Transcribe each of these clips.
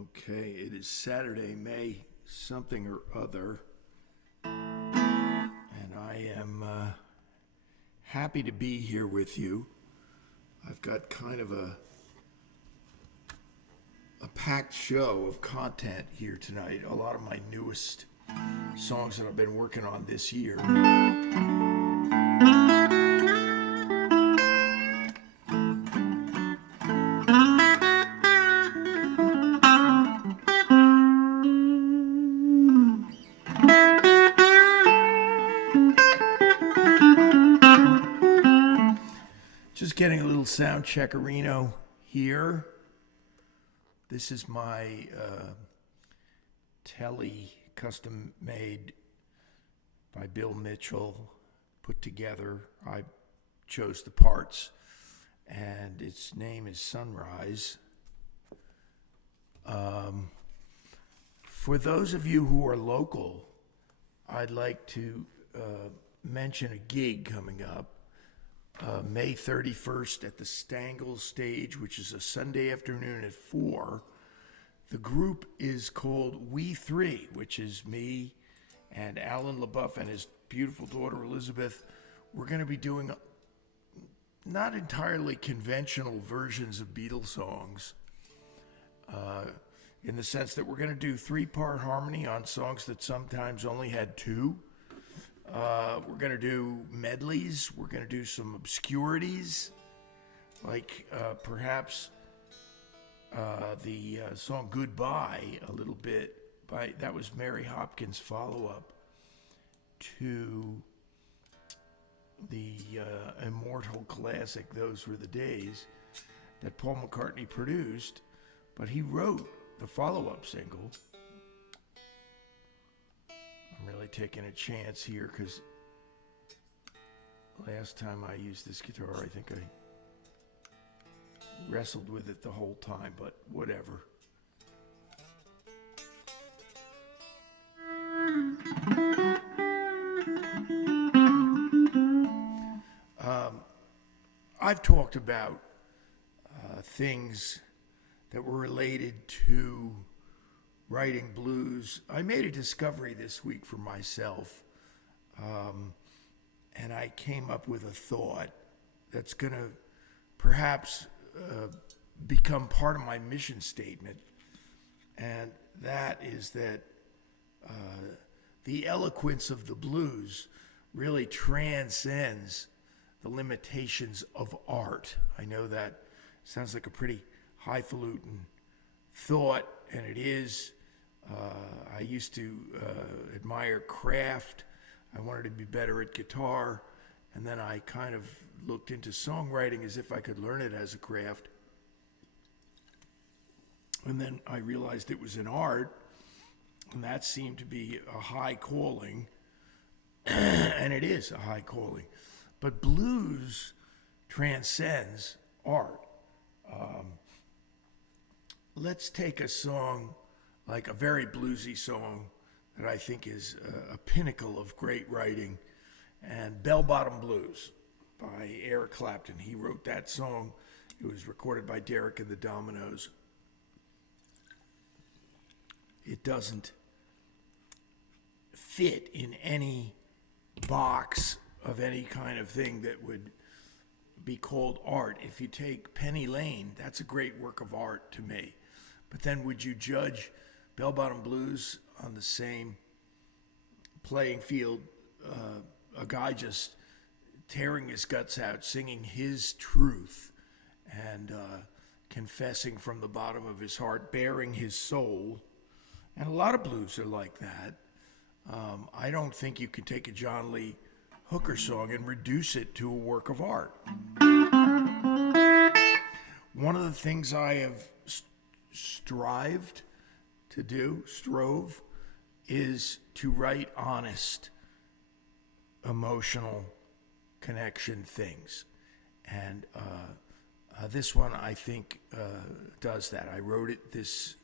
Okay, it is Saturday, May something or other, and I am happy to be here with you. I've got kind of a packed show of content here tonight. A lot of my newest songs that I've been working on this year. Just getting a little sound checkerino here. This is my Telly, custom made by Bill Mitchell, put together. I chose the parts, and its name is Sunrise. For those of you who are local, I'd like to mention a gig coming up. May 31st at the Stangl Stage, which is a Sunday afternoon at 4. The group is called We Three, which is me and Alan LaBeouf and his beautiful daughter Elizabeth. We're going to be doing not entirely conventional versions of Beatles songs, in the sense that we're going to do 3-part harmony on songs that sometimes only had 2. We're going to do medleys. We're going to do some obscurities, like perhaps the song Goodbye a little bit. That was Mary Hopkins' follow-up to the immortal classic Those Were the Days that Paul McCartney produced, but he wrote the follow-up single. I'm really taking a chance here because last time I used this guitar, I think I wrestled with it the whole time, but whatever. I've talked about things that were related to writing blues. I made a discovery this week for myself, and I came up with a thought that's going to perhaps become part of my mission statement, and that is that the eloquence of the blues really transcends the limitations of art. I know that sounds like a pretty highfalutin thought, and it is. I used to admire craft. I wanted to be better at guitar, and then I kind of looked into songwriting as if I could learn it as a craft. And then I realized it was an art, and that seemed to be a high calling, and it is a high calling. But blues transcends art. Let's take a song, like a very bluesy song that I think is a pinnacle of great writing, and Bell Bottom Blues by Eric Clapton. He wrote that song. It was recorded by Derek and the Dominoes. It doesn't fit in any box of any kind of thing that would be called art. If you take Penny Lane, that's a great work of art to me. But then would you judge Bell Bottom Blues on the same playing field? A guy just tearing his guts out, singing his truth, and confessing from the bottom of his heart, bearing his soul. And a lot of blues are like that. I don't think you can take a John Lee Hooker song and reduce it to a work of art. One of the things I have strove, is to write honest, emotional connection things. And this one, I think, does that. I wrote it this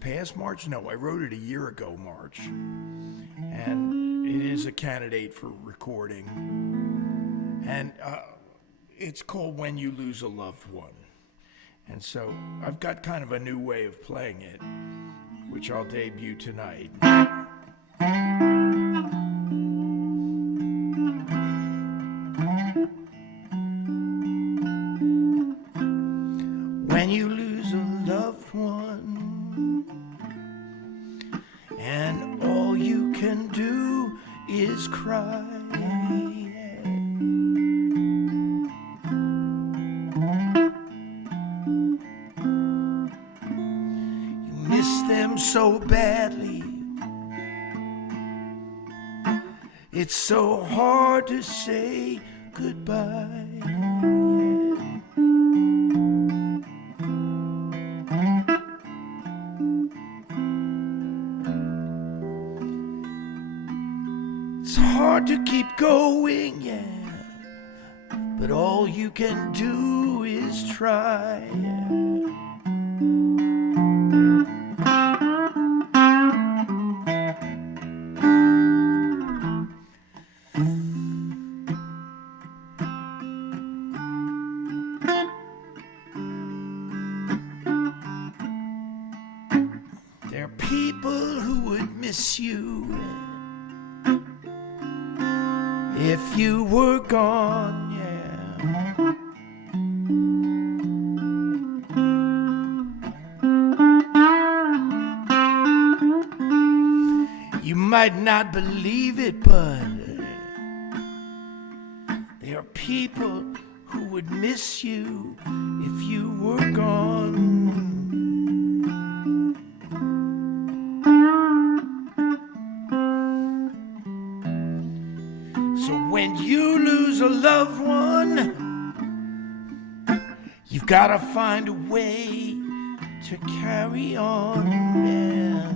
past March? No, I wrote it a year ago, March. And it is a candidate for recording. And it's called When You Lose a Loved One. And so I've got kind of a new way of playing it, which I'll debut tonight. When you lose a loved one and all you can do is cry, you miss them so badly, it's so hard to say goodbye. It's hard to keep going, yeah, but all you can do is try. There are people who would miss you if you were gone, yeah. You might not believe it, but there are people who would miss you if you were gone. So when you lose a loved one, you've got to find a way to carry on, yeah.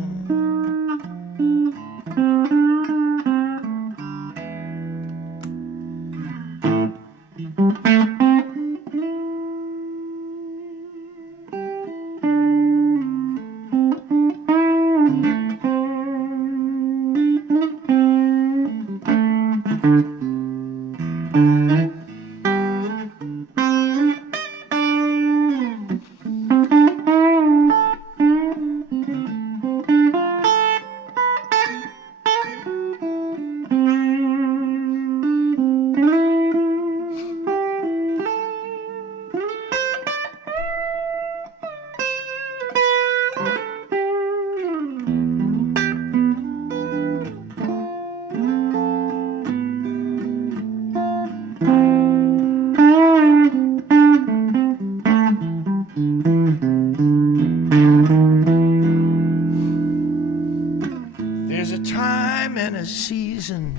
There's a time and a season,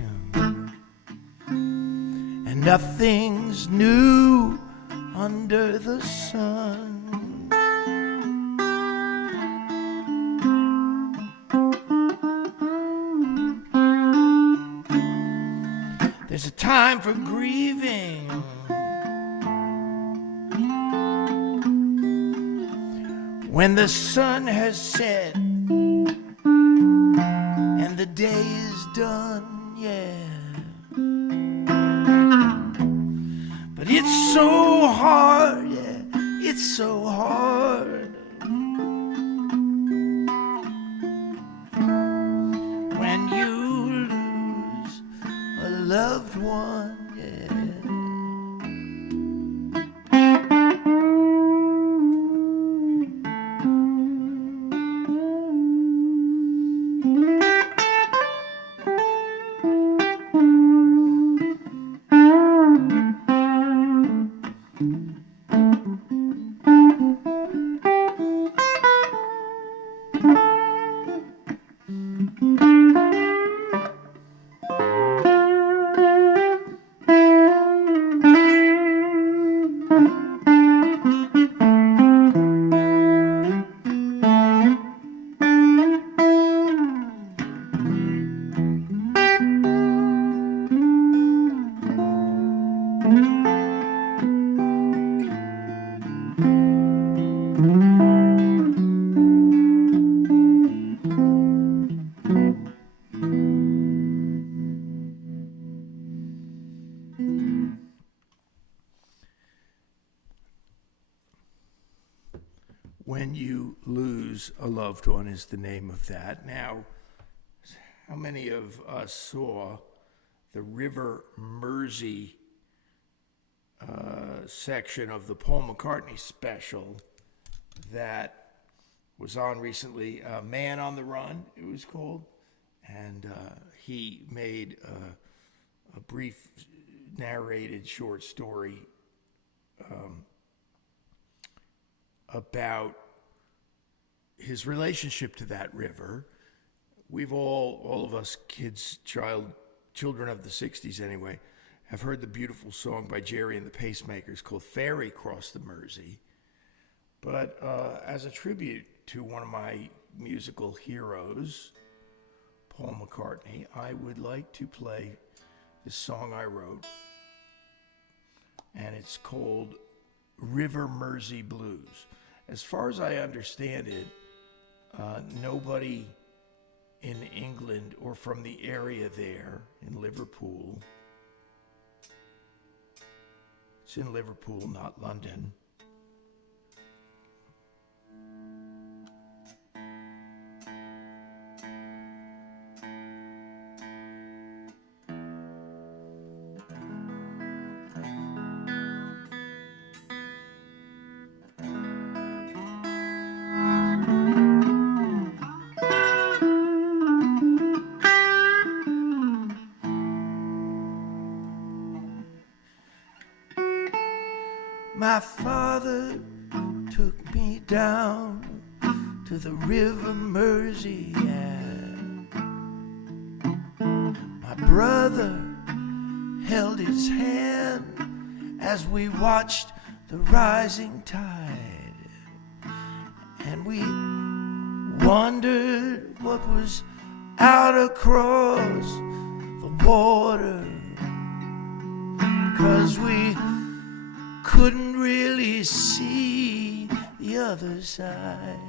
and nothing's new under the sun. There's a time for grieving, when the sun has set and the day is done, yeah. But it's so hard, yeah, it's so hard when you lose a loved one, yeah. When You Lose a Loved One is the name of that. Now, how many of us saw the River Mersey section of the Paul McCartney special that was on recently? Man on the Run, it was called. And he made a brief narrated short story about his relationship to that river. We've all of us children of the 60s anyway, have heard the beautiful song by Jerry and the Pacemakers called Ferry Cross the Mersey. But as a tribute to one of my musical heroes, Paul McCartney, I would like to play this song I wrote, and it's called River Mersey Blues. As far as I understand it, nobody in England or from the area there in Liverpool, it's in Liverpool, not London, my father took me down to the River Mersey, and my brother held his hand as we watched the rising tide, and we wondered what was out across the water, 'cause we couldn't really see the other side.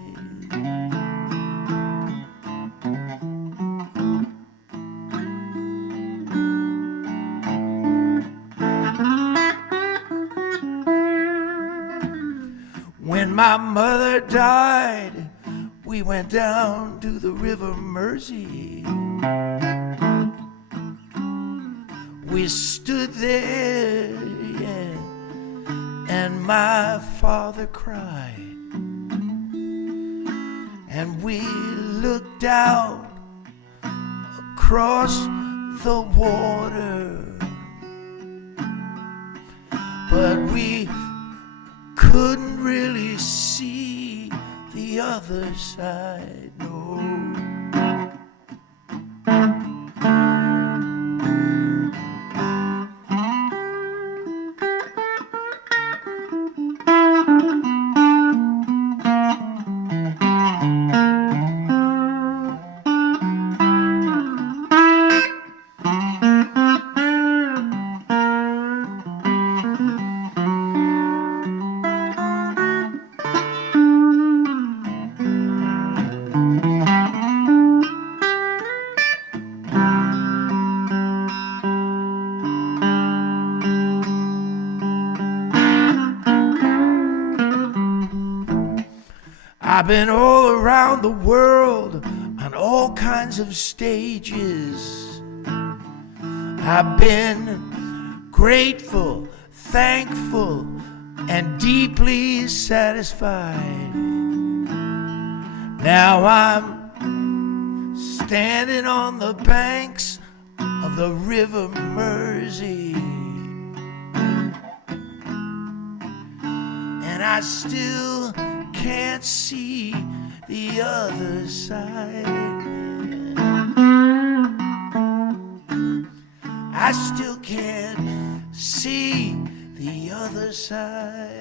When my mother died, we went down to the River Mersey. We stood there, yeah, and my father cried, and we looked out across the water, but we couldn't really see the other side, no. I've been all around the world on all kinds of stages. I've been grateful, thankful, and deeply satisfied. Now I'm standing on the banks of the River Mersey, and I still can't see the other side. I still can't see the other side.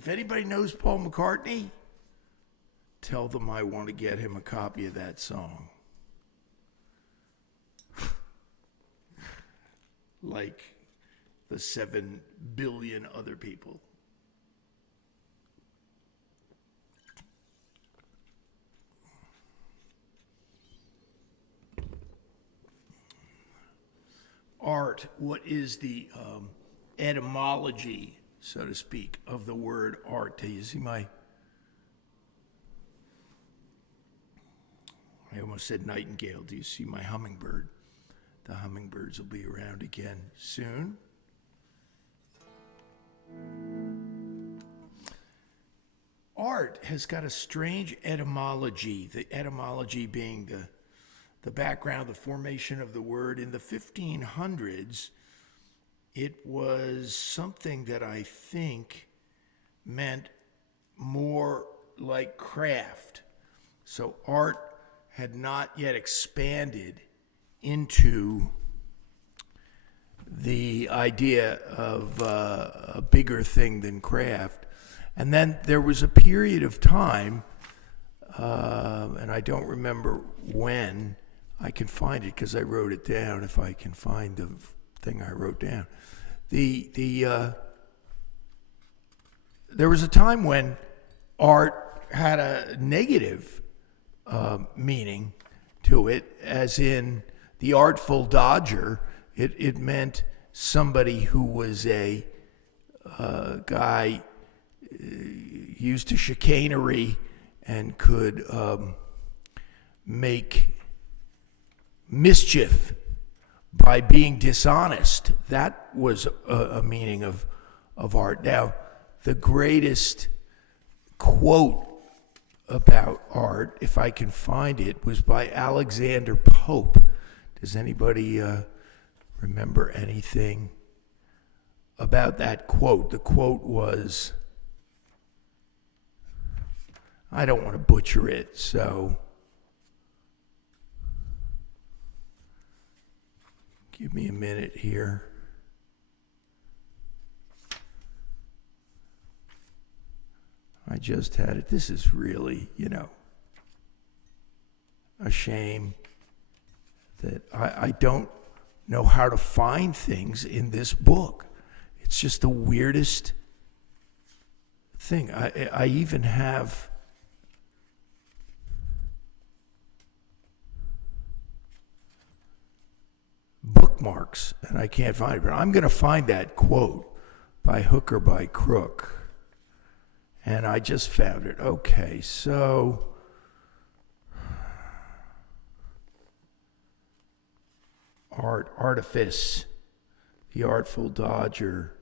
If anybody knows Paul McCartney, tell them I want to get him a copy of that song. Like the 7 billion other people. Art, what is the etymology, so to speak, of the word art? Do you see my... I almost said nightingale. Do you see my hummingbird? The hummingbirds will be around again soon. Art has got a strange etymology, the etymology being the background, the formation of the word. In the 1500s, it was something that I think meant more like craft. So art had not yet expanded into the idea of a bigger thing than craft. And then there was a period of time, and I don't remember when. I can find it because I wrote it down, if I can find the thing I wrote down. There was a time when art had a negative meaning to it, as in the Artful Dodger. It meant somebody who was a guy used to chicanery and could make mischief by being dishonest. That was a meaning of art. Now, the greatest quote about art, if I can find it, was by Alexander Pope. Does anybody remember anything about that quote? The quote was, I don't want to butcher it, so give me a minute here. I just had it. This is really, a shame that I don't know how to find things in this book. It's just the weirdest thing. I even have bookmarks, and I can't find it. But I'm going to find that quote by hook or by crook. And I just found it. Okay, so artifice, the Artful Dodger.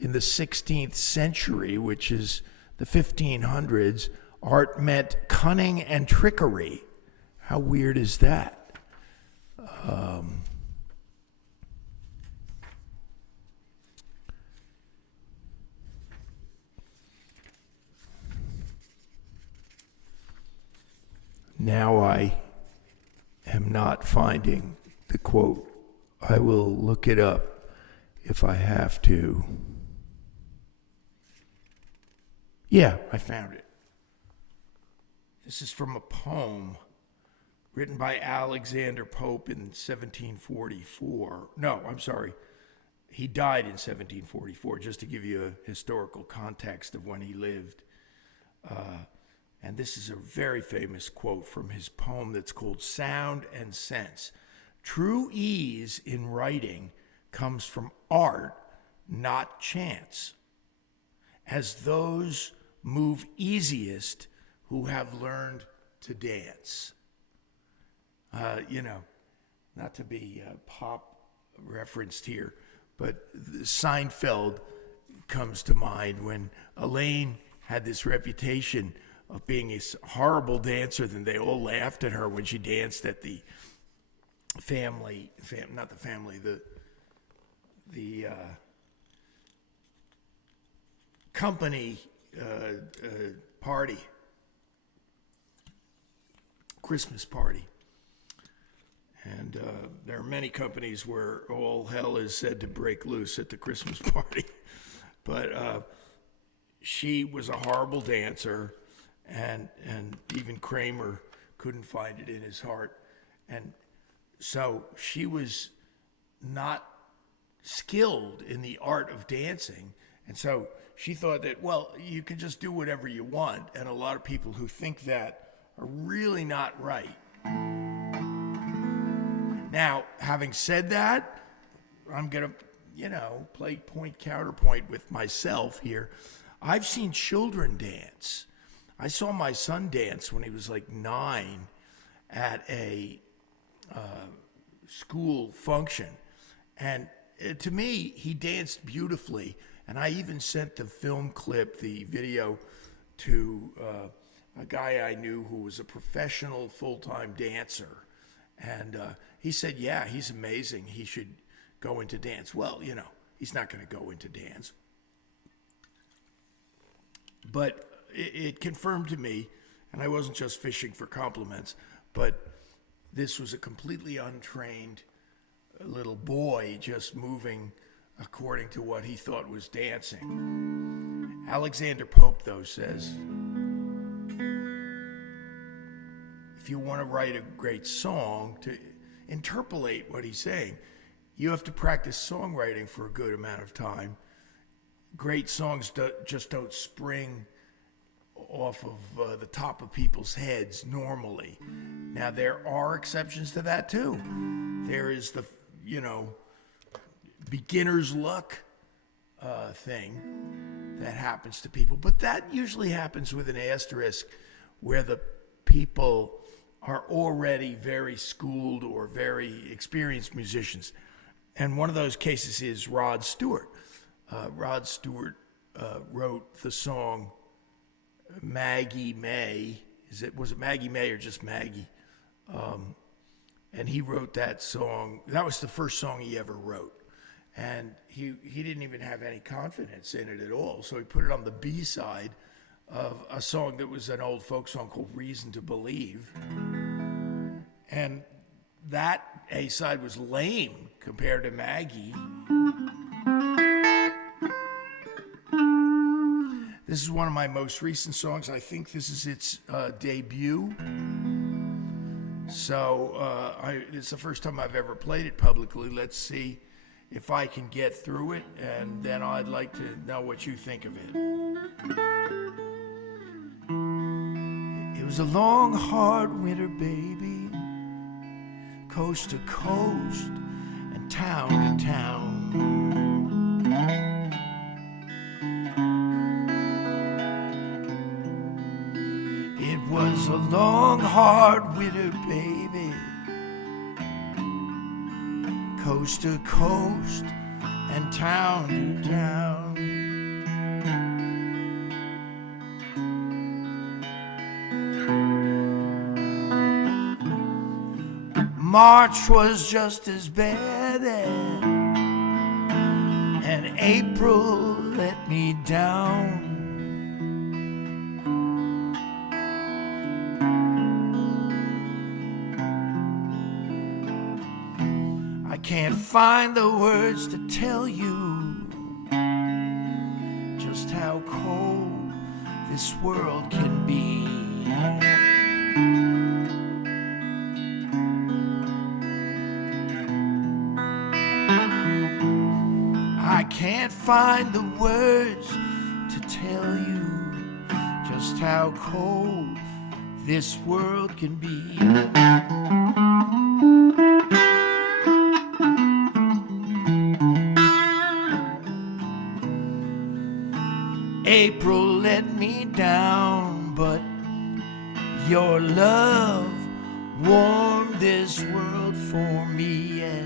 In the 16th century, which is the 1500s, art meant cunning and trickery. How weird is that? Now I am not finding the quote. I will look it up if I have to. Yeah, I found it. This is from a poem written by Alexander Pope in 1744. No, I'm sorry. He died in 1744, just to give you a historical context of when he lived. And this is a very famous quote from his poem that's called Sound and Sense. True ease in writing comes from art, not chance, as those move easiest who have learned to dance. Not to be pop referenced here, but Seinfeld comes to mind when Elaine had this reputation of being a horrible dancer, then they all laughed at her when she danced at the company party, Christmas party. And there are many companies where all hell is said to break loose at the Christmas party. But she was a horrible dancer, and even Kramer couldn't find it in his heart. And so she was not skilled in the art of dancing. And so she thought that, well, you can just do whatever you want. And a lot of people who think that are really not right. Now, having said that, I'm going to, play point counterpoint with myself here. I've seen children dance. I saw my son dance when he was like 9 at a school function. And to me, he danced beautifully. And I even sent the film clip, the video, to a guy I knew who was a professional full-time dancer. And he said, yeah, he's amazing. He should go into dance. Well, he's not going to go into dance. But it confirmed to me, and I wasn't just fishing for compliments, but this was a completely untrained little boy just moving according to what he thought was dancing. Alexander Pope, though, says, if you want to write a great song, to interpolate what he's saying, you have to practice songwriting for a good amount of time. Great songs just don't spring off of the top of people's heads normally. Now, there are exceptions to that, too. There is the, beginner's luck thing that happens to people. But that usually happens with an asterisk, where the people are already very schooled or very experienced musicians. And one of those cases is Rod Stewart. Rod Stewart wrote the song Maggie May. Was it Maggie May or just Maggie? And he wrote that song. That was the first song he ever wrote. And he didn't even have any confidence in it at all. So he put it on the B-side of a song that was an old folk song called Reason to Believe. And that A-side was lame compared to Maggie. This is one of my most recent songs. I think this is its debut. So it's the first time I've ever played it publicly. Let's see if I can get through it, and then I'd like to know what you think of it. It was a long, hard winter, baby, coast to coast and town to town. It was a long, hard winter, baby, coast to coast and town to town. March was just as bad, and April let me down. I can't find the words to tell you just how cold this world can be. I can't find the words to tell you just how cold this world can be. April let me down, but your love warmed this world for me, yeah.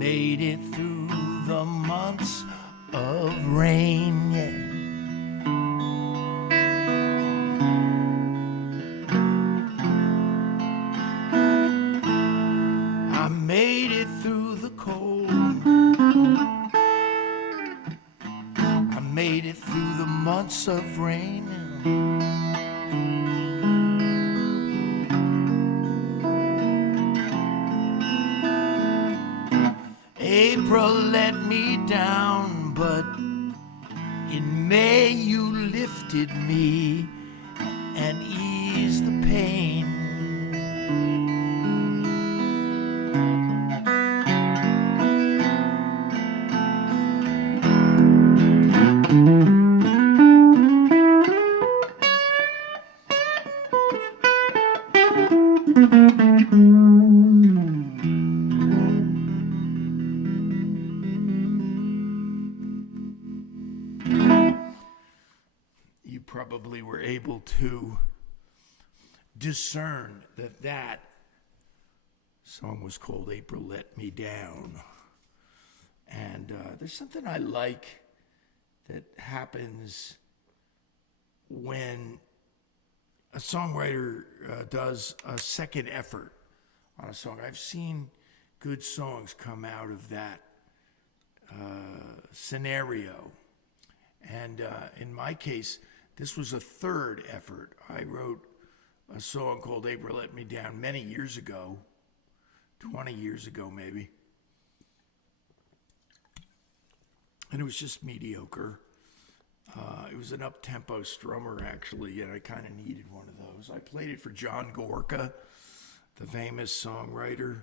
made it through the months of rain, yeah. I made it through the cold. I made it through the months of rain. April let me down, but in May you lifted me and eased the pain. You probably were able to discern that that song was called April Let Me Down. And there's something I like that happens when a songwriter does a second effort on a song. I've seen good songs come out of that scenario. And in my case, this was a third effort. I wrote a song called April Let Me Down many years ago, 20 years ago maybe. And it was just mediocre. It was an up-tempo strummer, actually, and I kind of needed one of those. I played it for John Gorka, the famous songwriter.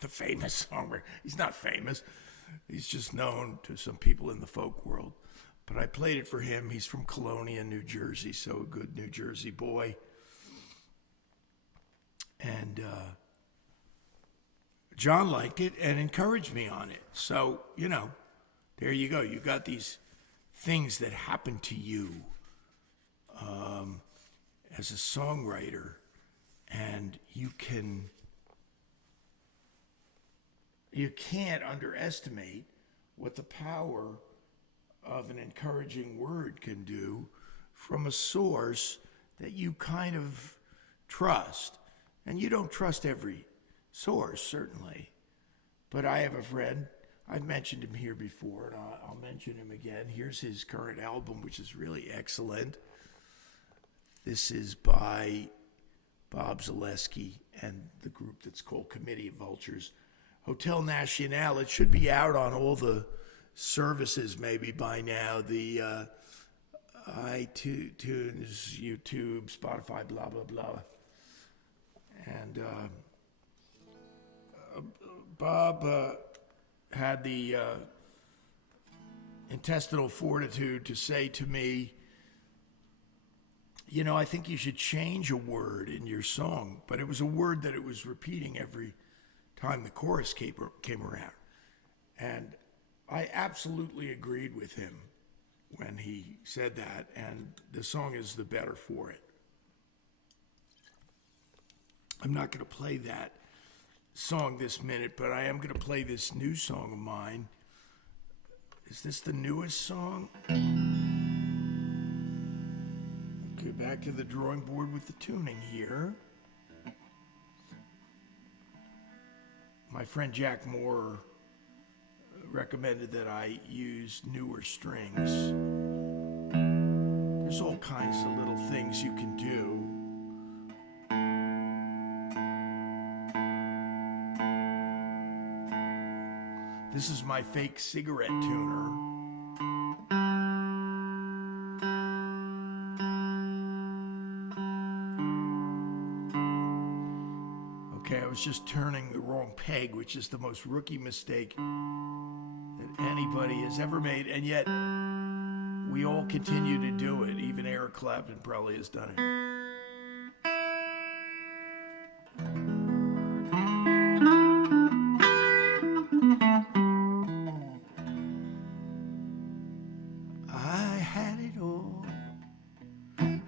The famous songwriter. He's not famous. He's just known to some people in the folk world. But I played it for him. He's from Colonia, New Jersey, so a good New Jersey boy. And John liked it and encouraged me on it. So, you know, there you go. You got these things that happen to you as a songwriter, and you can't underestimate what the power of an encouraging word can do from a source that you kind of trust. And you don't trust every source, certainly. But I have a friend, I've mentioned him here before, and I'll mention him again. Here's his current album, which is really excellent. This is by Bob Zaleski and the group that's called Committee of Vultures. Hotel Nationale. It should be out on all the services maybe by now. The iTunes, YouTube, Spotify, blah, blah, blah. And Bob had the intestinal fortitude to say to me, you know, I think you should change a word in your song. But it was a word that it was repeating every time the chorus came around. And I absolutely agreed with him when he said that, and the song is the better for it. I'm not going to play that song this minute, but I am going to play this new song of mine. Is this the newest song? Okay, back to the drawing board with the tuning here. My friend Jack Moore recommended that I use newer strings. There's all kinds of little things you can do. This is my fake cigarette tuner. Okay, I was just turning the wrong peg, which is the most rookie mistake that anybody has ever made, and yet we all continue to do it. Even Eric Clapton probably has done it.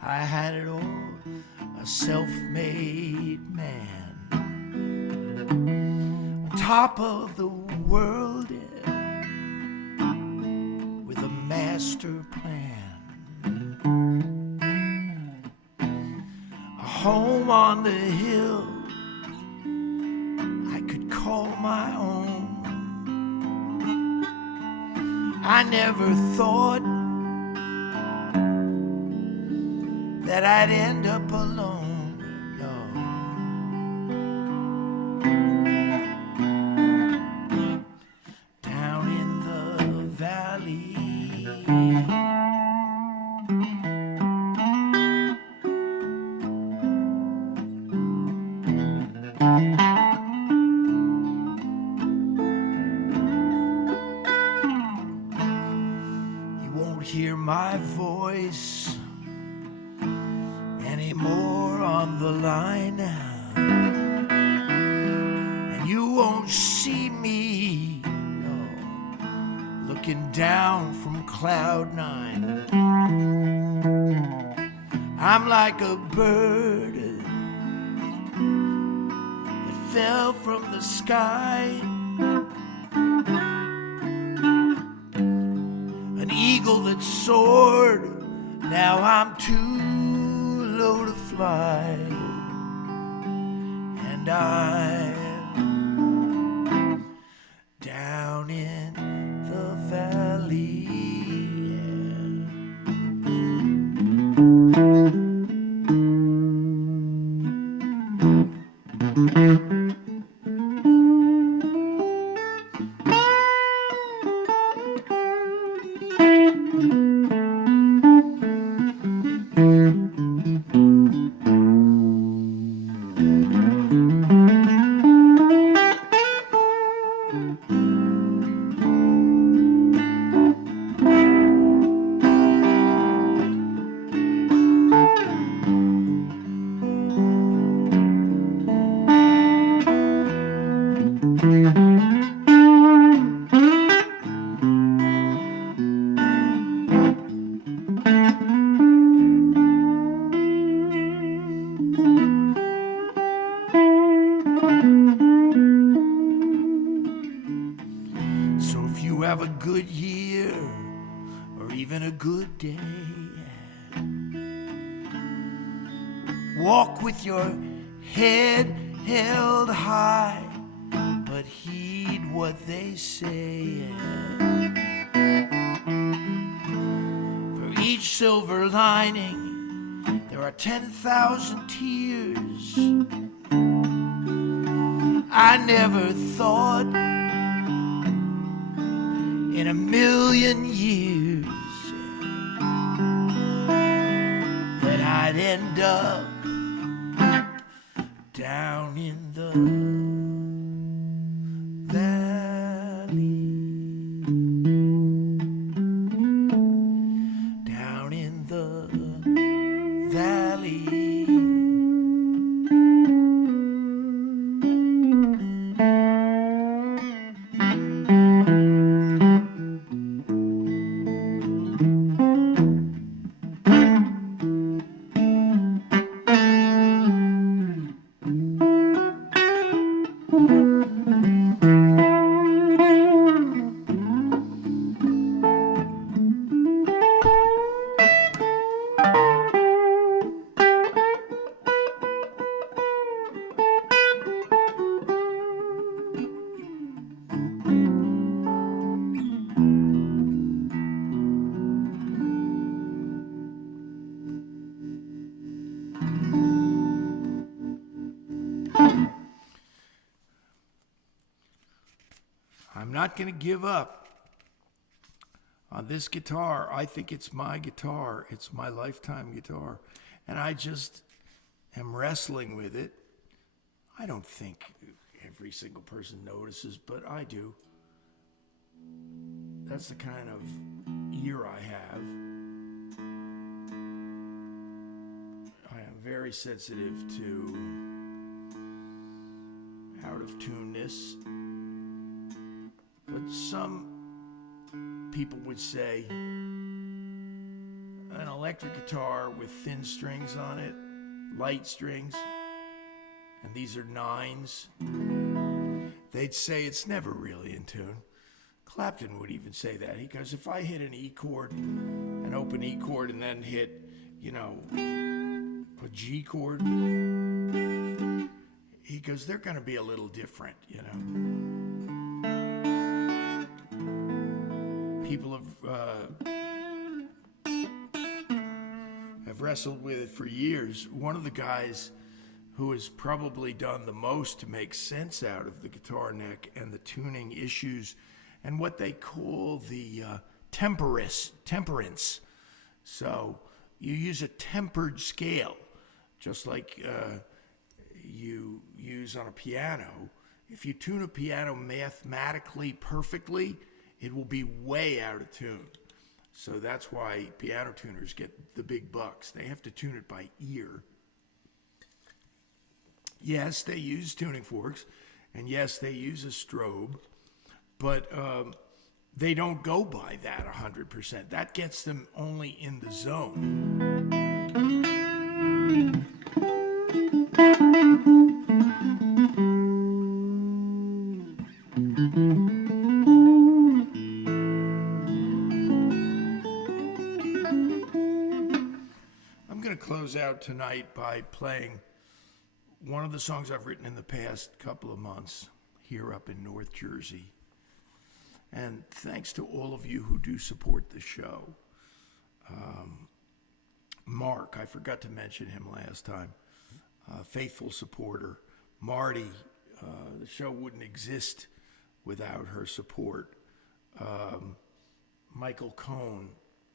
I had it all, a self-made man. top of the world, yeah, with a master plan, a home on the hill I could call my own. I never thought that I'd end up alone, no. Down in the valley, you won't hear my voice anymore on the line now, and you won't see me, no, looking down from cloud 9. I'm like a bird that fell from the sky, an eagle that soared, now I'm too low to fly, and I'm down in the valley, So if you have a good year or even a good day, walk with your head held high, but heed what they say. For each silver lining, there are 10,000 tears. I never thought in a million years that I'd end up down in the valley, down in the valley. I'm not going to give up on this guitar. I think it's my guitar. It's my lifetime guitar. And I just am wrestling with it. I don't think every single person notices, but I do. That's the kind of ear I have. I am very sensitive to out of tuneness. But some people would say an electric guitar with thin strings on it, light strings, and these are 9s. they'd say it's never really in tune. Clapton would even say that. He goes, if I hit an E chord, an open E chord, and then hit, a G chord, he goes, they're going to be a little different, People have wrestled with it for years. One of the guys who has probably done the most to make sense out of the guitar neck and the tuning issues and what they call the temperance. So you use a tempered scale, just like you use on a piano. If you tune a piano mathematically perfectly, it will be way out of tune. So that's why piano tuners get the big bucks. They have to tune it by ear. Yes, they use tuning forks, and yes, they use a strobe, but they don't go by that 100%. That gets them only in the zone. I'm going to close out tonight by playing one of the songs I've written in the past couple of months here up in North Jersey. And thanks to all of you who do support the show. Mark, I forgot to mention him last time, faithful supporter. Marty, the show wouldn't exist without her support. Michael Cohn,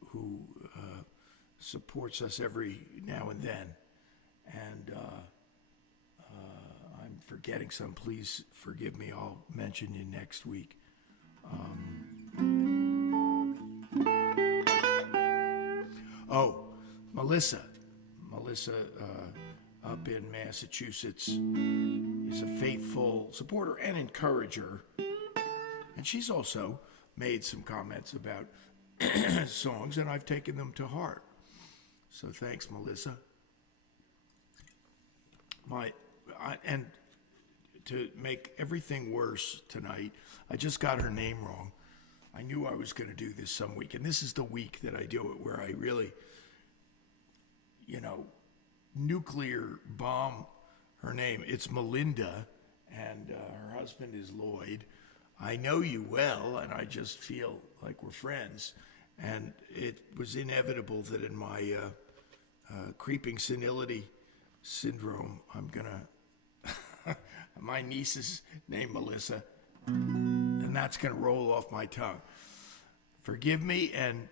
who supports us every now and then. And I'm forgetting some. Please forgive me. I'll mention you next week. Melissa up in Massachusetts is a faithful supporter and encourager. And she's also made some comments about songs, and I've taken them to heart. So thanks, Melissa. And to make everything worse tonight, I just got her name wrong. I knew I was going to do this some week, and this is the week that I do it where I really, nuclear bomb her name. It's Melinda, and her husband is Lloyd. I know you well, and I just feel like we're friends. And it was inevitable that in my creeping senility syndrome, I'm gonna, my niece is named Melissa, and that's gonna roll off my tongue. Forgive me, and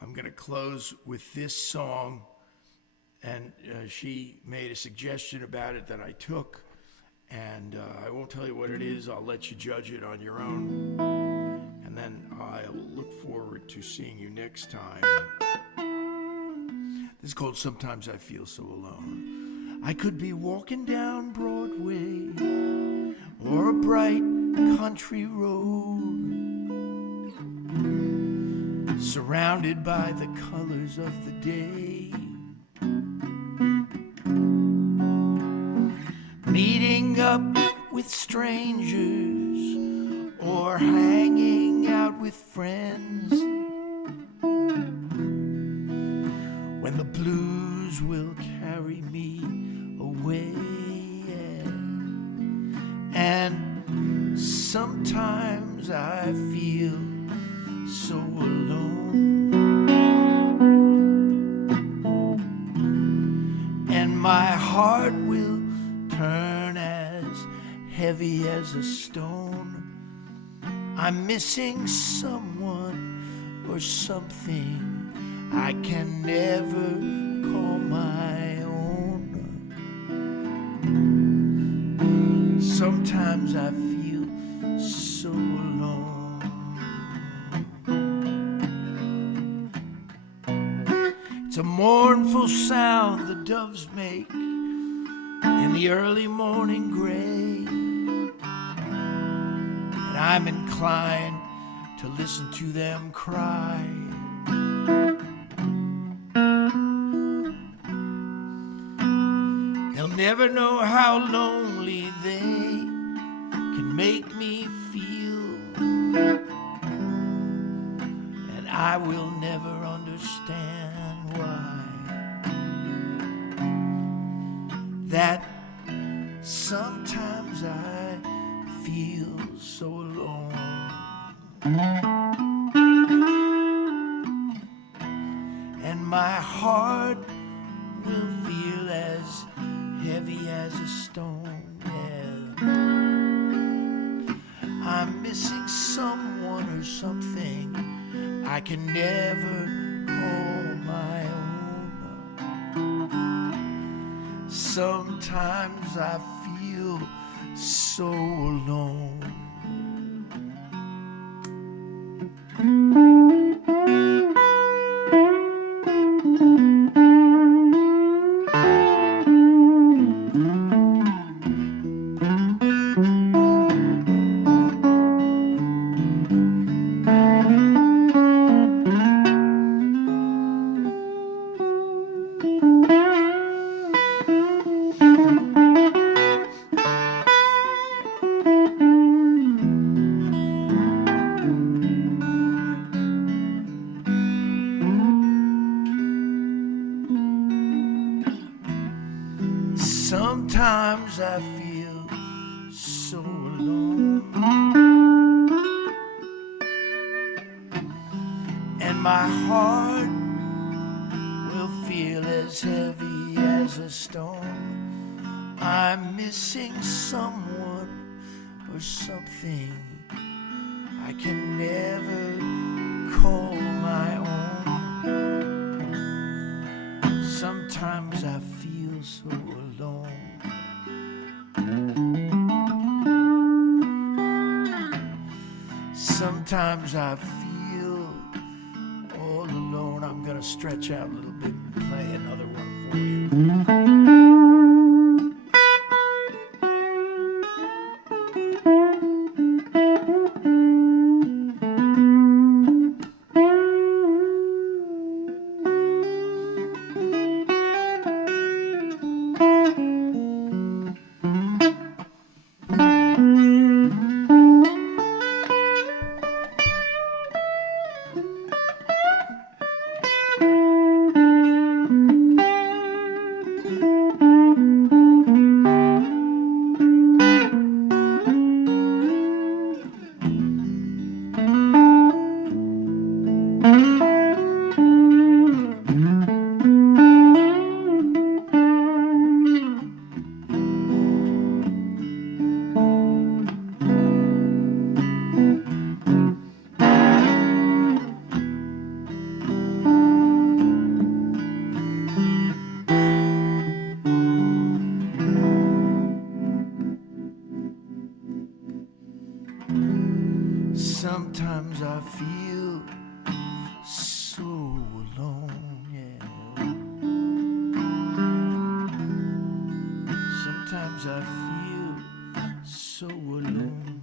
I'm gonna close with this song. And she made a suggestion about it that I took, and I won't tell you what it is. I'll let you judge it on your own, and then I'll look forward to seeing you next time. This is called Sometimes I Feel So Alone. I could be walking down Broadway or a bright country road, surrounded by the colors of the day, meeting up with strangers or hanging out with friends, when the blues will carry me away. And sometimes I feel so alone, and my heart will turn as heavy as a stone. I'm missing someone or something I can never call my own. Sometimes I feel so alone. It's a mournful sound the doves make in the early morning gray, and I'm inclined to listen to them cry. They'll never know how lonely they can make me feel, and I will never understand why. That sometimes I feel so alone, and my heart will feel as heavy as a stone. Yeah. I'm missing someone or something I can never call my own. Sometimes I feel so alone. Sometimes I feel so alone, and my heart will feel as heavy as a stone. I'm missing someone or something I can never call my own. Sometimes I feel so alone. Sometimes I feel all alone. I'm gonna stretch out a little bit and play another one for you. Sometimes I feel so alone, yeah. Sometimes I feel so alone.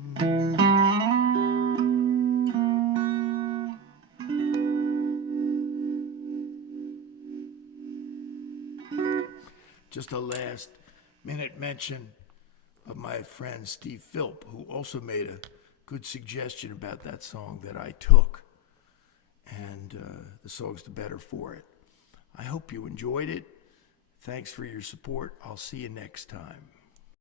Just a last minute mention of my friend Steve Philp, who also made a good suggestion about that song that I took. And the song's the better for it. I hope you enjoyed it. Thanks for your support. I'll see you next time.